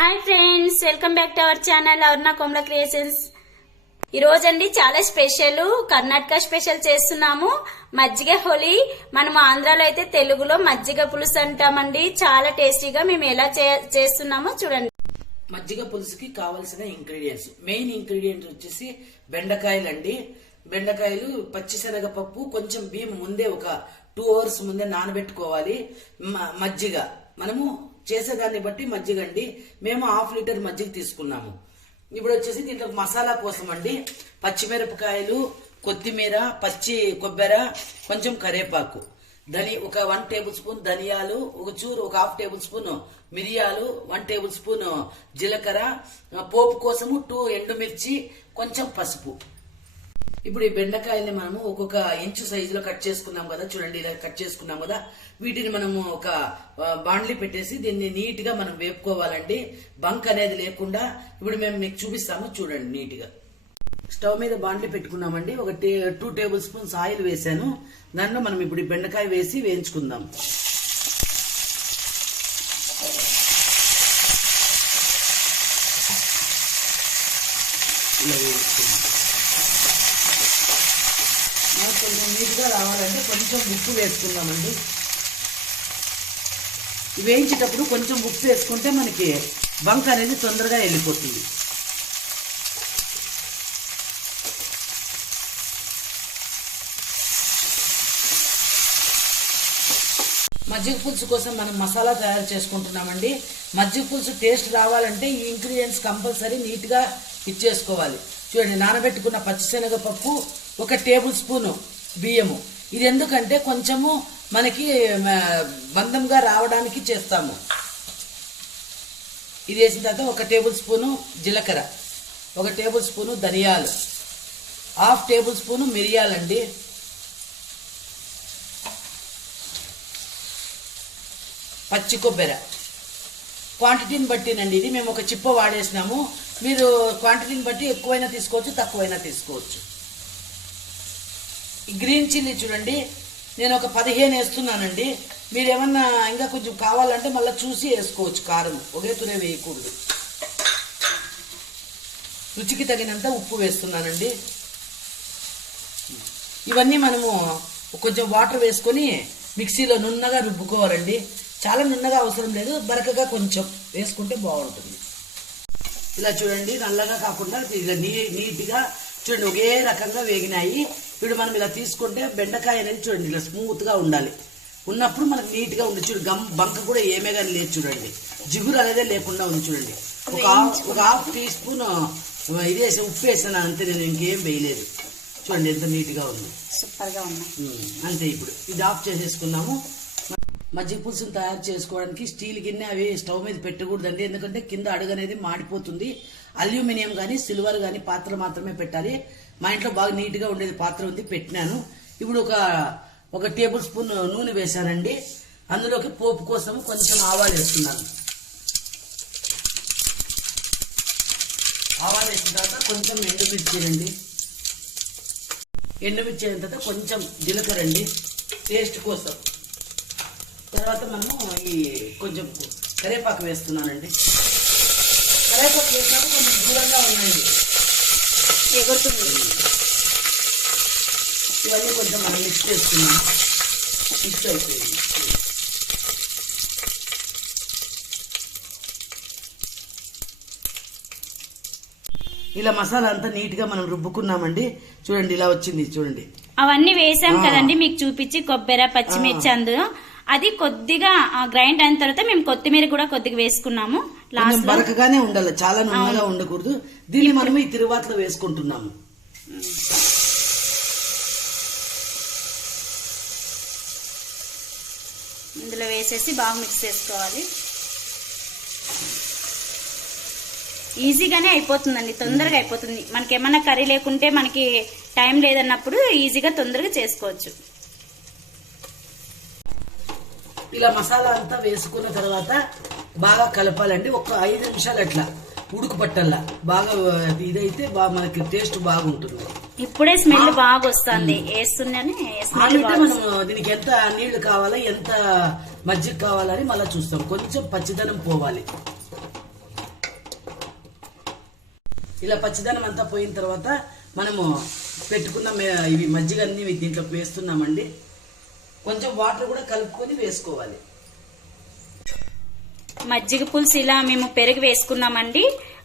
Hi friends, welcome back to our channel Aruna Komala creations. ఈ రోజండి చాలా special Karnataka special చేస్తున్నాము. మజ్జిగ హోలీ. మనం ఆంధ్రాలో అయితే తెలుగులో మజ్జిగ పులుసు అంటామండి. చాలా టేస్టీగా మేము ఎలా చేస్తున్నామో చూడండి. మజ్జిగ పులుసుకి కావలసిన ఇంగ్రీడియంట్స్, మెయిన్ ఇంగ్రీడియంట్ వచ్చేసి బెండకాయలు అండి. బెండకాయలు, పచ్చిశనగపప్పు, కొంచెం బియ్యం ముందే ఒక 2 hours ముందే నానబెట్టుకోవాలి. మజ్జిగ మనము చేసేదాన్ని బట్టి మజ్జిగ అండి. మేము 1/2 లీటర్ మజ్జిగ తీసుకున్నాము. ఇప్పుడు వచ్చేసి దీంట్లో మసాలా కోసం అండి పచ్చిమిరపకాయలు, కొత్తిమీర, పచ్చి కొబ్బరి, కొంచెం కరేపాకు, ఒక 1 టేబుల్ స్పూన్ ధనియాలు, ఒక 1/2 టేబుల్ స్పూన్ మిరియాలు, 1 టేబుల్ స్పూన్ జీలకర్ర, పోపు కోసము 2 ఎండుమిర్చి, కొంచెం పసుపు. ఇప్పుడు ఈ బెండకాయల్ని మనము ఒక్కొక్క ఇంచు సైజులో కట్ చేసుకున్నాం కదా, చూడండి ఇలా కట్ చేసుకున్నాం కదా. వీటిని మనము ఒక బాండ్లీ పెట్టేసి దీన్ని నీట్ గా మనం వేపుకోవాలండి, బంక్ అనేది లేకుండా. ఇప్పుడు మేము మీకు చూపిస్తాము, చూడండి నీట్ గా. స్టవ్ మీద బాండ్లీ పెట్టుకున్నామండి. ఒక 2 టేబుల్ స్పూన్స్ ఆయిల్ వేసాను. దాంట్లో మనం ఇప్పుడు ఈ బెండకాయ వేసి వేయించుకుందాం. ఇలా వేయించుకుందాం. కొంచెం నీట్గా రావాలంటే కొంచెం ఉప్పు వేసుకుందామండి. వేయించేటప్పుడు కొంచెం ఉప్పు వేసుకుంటే మనకి బంక్ అనేది తొందరగా వెళ్ళిపోతుంది. మజ్జిగ పులుసు కోసం మనం మసాలా తయారు చేసుకుంటున్నామండి. మజ్జిగ పులుసు టేస్ట్ రావాలంటే ఈ ఇంగ్రీడియంట్స్ కంపల్సరీ నీట్గా ఇచ్చేసుకోవాలి. చూడండి, నానబెట్టుకున్న పచ్చిశనగపప్పు, 1 టేబుల్ స్పూను బియ్యము. ఇది ఎందుకంటే కొంచెము మనకి బంధంగా రావడానికి చేస్తాము. ఇది వేసిన తర్వాత 1 టేబుల్ స్పూను జీలకర్ర, 1 టేబుల్ స్పూను ధనియాలు, 1/2 టేబుల్ స్పూను మిరియాలండి, పచ్చి కొబ్బరి. క్వాంటిటీని బట్టినండి, ఇది మేము 1 చిప్ప వాడేసినాము. మీరు క్వాంటిటీని బట్టి ఎక్కువైనా తీసుకోవచ్చు, తక్కువైనా తీసుకోవచ్చు. ఈ గ్రీన్ చిల్లీ చూడండి, నేను ఒక 15 వేస్తున్నానండి. మీరు ఏమన్నా ఇంకా కొంచెం కావాలంటే మళ్ళీ చూసి వేసుకోవచ్చు. కారం ఒకే తురే వేయకూడదు. రుచికి తగినంత ఉప్పు వేస్తున్నానండి. ఇవన్నీ మనము కొంచెం వాటర్ వేసుకొని మిక్సీలో నున్నగా రుబ్బుకోవాలండి. చాలా నున్నగా అవసరం లేదు, బరకగా కొంచెం వేసుకుంటే బాగుంటుంది. ఇలా చూడండి, నల్లగా కాకుండా ఇలా నీట్గా చూడండి, ఒకే రకంగా వేగినాయి. ఇప్పుడు మనం ఇలా తీసుకుంటే బెండకాయ అనేది చూడండి ఇలా స్మూత్ గా ఉండాలి. ఉన్నప్పుడు మనకు నీట్ గా ఉంది. చూడు, బంక కూడా ఏమే కానీ లేదు. చూడండి, జిగురు అనేదే లేకుండా ఉంది. చూడండి, ఒక 1/2 టీ స్పూన్ ఇది వేసి ఉప్పు వేసాను అంతే, నేను ఇంకేం వేయలేదు. చూడండి ఎంత నీట్ గా ఉంది, సూపర్ గా ఉంది. అంతే. ఇప్పుడు ఇది ఆఫ్ చేసేసుకున్నాము. మజ్జిగ పులుసును తయారు చేసుకోవడానికి స్టీల్ గిన్నె అవి స్టవ్ మీద పెట్టకూడదండి, ఎందుకంటే కింద అడుగు అనేది మాడిపోతుంది. అల్యూమినియం కానీ సిల్వర్ కానీ పాత్ర మాత్రమే పెట్టాలి. మా ఇంట్లో బాగా నీట్ గా ఉండేది పాత్ర ఉంది, పెట్టినాను. ఇప్పుడు ఒక టేబుల్ స్పూన్ నూనె వేసానండి. అందులోకి పోపు కోసం కొంచెం ఆవాలు వేస్తున్నాను. ఆవాలు వేసిన తర్వాత కొంచెం ఎండుమిర్చి అండి. ఎండుమిర్చి అయిన తర్వాత కొంచెం జీలకర్ర అండి, టేస్ట్ కోసం. తర్వాత మనము ఈ కొంచెం కరేపాకు వేస్తున్నానండి. కరేపాకు వేసినప్పుడు కొంచెం దూరంగా ఉండండి, ఎగురుతుంది. ఇవన్నీ కొంచెం మనం మిక్స్ చేస్తున్నాం. మిక్స్ అయిపోయింది. ఇలా మసాలా అంతా నీట్ గా మనం రుబ్బుకున్నామండి. చూడండి ఇలా వచ్చింది. చూడండి, అవన్నీ వేసాం కదండి మీకు చూపించి, కొబ్బరి, పచ్చిమిర్చి. అందులో అది కొద్దిగా గ్రైండ్ అయిన తర్వాత మేము కొత్తిమీర కూడా కొద్దిగా వేసుకున్నాము. లాస్ట్ బరకగానే ఉండాలి, చాలా నున్నగా ఉండకూడదు. దీన్ని మనం ఈ తిరువాతలో వేసుకుంటున్నాము. ఇందులో వేసేసి బాగా మిక్స్ చేసుకోవాలి. ఈజీగానే అయిపోతుందండి, తొందరగా అయిపోతుంది. మనకి ఏమన్నా కర్రీ లేకుంటే, మనకి టైం లేదన్నప్పుడు ఈజీగా తొందరగా చేసుకోవచ్చు. ఇలా మసాలా అంతా వేసుకున్న తర్వాత బాగా కలపాలండి. ఒక 5 నిమిషాలు అట్లా ఉడుకు పట్టల్లా. బాగా ఇదైతే బాగా మనకి టేస్ట్ బాగుంటుంది. ఇప్పుడే స్మెల్ బాగా వస్తుంది వేస్తున్నానే. మనం దీనికి ఎంత నీళ్లు కావాలా, ఎంత మజ్జిగ కావాలని మళ్ళీ చూస్తాం. కొంచెం పచ్చిదనం పోవాలి. ఇలా పచ్చిదనం అంతా పోయిన తర్వాత మనము పెట్టుకున్న ఇవి మజ్జిగ అన్ని దీంట్లోకి వేస్తున్నామండి. కొంచెం వాటర్ కూడా కలుపుకొని వేసుకోవాలి. మజ్జిగ పులుసు ఇలా మేము పెరుగు వేసుకున్నామండి.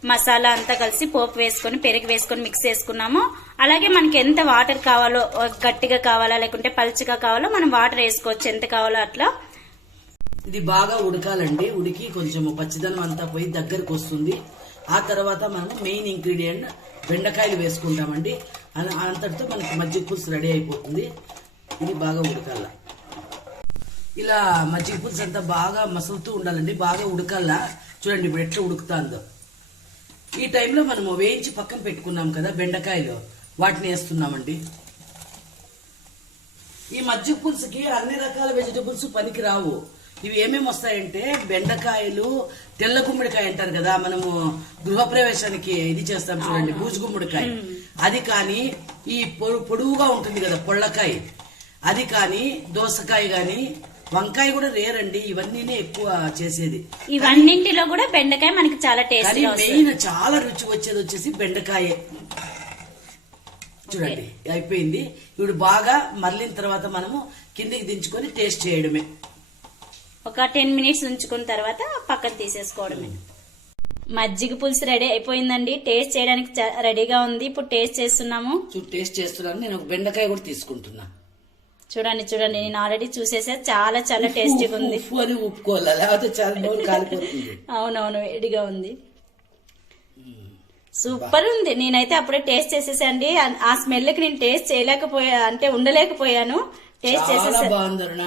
మసాలా అంతా కలిసి పోపు వేసుకొని పెరుగు వేసుకొని మిక్స్ చేసుకున్నాము. అలాగే మనకి ఎంత వాటర్ కావాలో, గట్టిగా కావాలా లేకుంటే పలుచగా కావాలో మనం వాటర్ వేసుకోవచ్చు, ఎంత కావాలో అట్లా. ఇది బాగా ఉడకాలండి. ఉడికి కొంచెం పచ్చిదనం అంతా పోయి దగ్గరకు వస్తుంది. ఆ తర్వాత మనం మెయిన్ ఇంగ్రీడియంట్ బెండకాయలు వేసుకుంటామండి. అంతటితో మనకి మజ్జిగ పులుసు రెడీ అయిపోతుంది. ఇది బాగా ఉడకాల. ఇలా మజ్జిగ పులుసు అంతా బాగా మసులుతూ ఉండాలండి, బాగా ఉడకాల. చూడండి ఇప్పుడు ఎట్లా ఉడుకుతుందో. ఈ టైంలో మనము వేయించి పక్కన పెట్టుకున్నాం కదా బెండకాయలు, వాటిని వేస్తున్నామండి. ఈ మజ్జిగ పులుసుకి అన్ని రకాల వెజిటబుల్స్ పనికి రావు. ఇవి ఏమేమి వస్తాయంటే బెండకాయలు, తెల్ల గుమ్మడికాయ అంటారు కదా, మనము గృహప్రవేశానికి ఇది చేస్తాం చూడండి, బూజు గుమ్మడికాయ, అది కానీ ఈ పొడువుగా ఉంటుంది కదా పొళ్ళకాయ, అది కానీ దోసకాయ గాని, వంకాయ కూడా రేరండి. ఇవన్నీనే ఎక్కువ చేసేది. ఇవన్నింటిలో కూడా బెండకాయ మనకి చాలా టేస్ట్. మెయిన్ చాలా రుచి వచ్చేది వచ్చేసి బెండకాయ. చూడండి అయిపోయింది. ఇప్పుడు బాగా మరలిన తర్వాత మనము కిందికి దించుకొని టేస్ట్ చేయడమే. ఒక 10 మినిట్స్ ఉంచుకున్న తర్వాత పక్కన తీసేసుకోవడమే. మజ్జిగ పులుసు రెడీ అయిపోయిందండి. టేస్ట్ చేయడానికి రెడీగా ఉంది. ఇప్పుడు టేస్ట్ చేస్తున్నాము. టేస్ట్ చేస్తున్నాను. నేను ఒక బెండకాయ కూడా తీసుకుంటున్నా. చూడండి చూడండి, నేను ఆల్రెడీ చూసేసా. చాలా చాలా టేస్టీగా ఉంది. ఉప్పు అని ఉప్పుకోవాలా, లేకపోతే చాలా నోరు కాలిపోతుంది. అవునవును, వేడిగా ఉంది. సూపర్ ఉంది. నేనైతే అప్పుడే టేస్ట్ చేసేసండి. ఆ స్మెల్ కి నేను టేస్ట్ చేయలేకపోయా, అంటే ఉండలేకపోయాను. టేస్ట్ చేసేసా. బాగుంది అరుణ.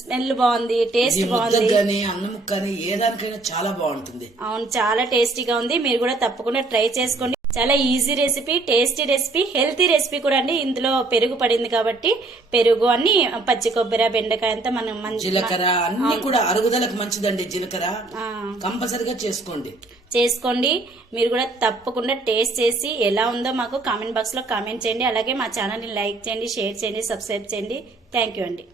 స్మెల్ బాగుంది, టేస్ట్ బాగుంది. కానీ అన్నం కానీ ఏ దానికైనా చాలా బాగుంటుంది. అవును, చాలా టేస్టీగా ఉంది. మీరు కూడా తప్పకుండా ట్రై చేసుకోండి. చాలా easy recipe, tasty recipe, healthy recipe కూడా అండి. ఇందులో పెరుగు పడింది కాబట్టి పెరుగు అన్ని, పచ్చి కొబ్బరి, బెండకాయ అంతా మనం జీలకర్ర అన్ని కూడా అరుగుదలకు మంచిదండి. జీలకర్ర కంపల్సరిగా చేసుకోండి. మీరు కూడా తప్పకుండా టేస్ట్ చేసి ఎలా ఉందో మాకు కామెంట్ బాక్స్ లో కామెంట్ చేయండి. అలాగే మా ఛానల్ ని లైక్ చేయండి, షేర్ చేయండి, సబ్స్క్రైబ్ చేయండి. థ్యాంక్ యూ అండి.